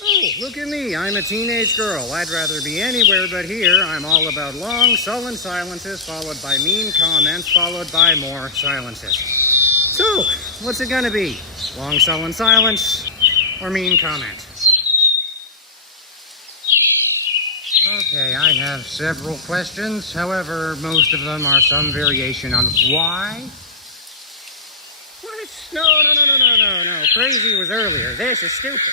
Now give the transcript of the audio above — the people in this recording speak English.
Oh, look at me. I'm a teenage girl. I'd rather be anywhere but here. I'm all about long, sullen silences, followed by mean comments, followed by more silences. So, what's it gonna be? Long, sullen silence or mean comment? Okay, I have several questions. However, most of them are some variation on why. What? No. Crazy was earlier. This is stupid.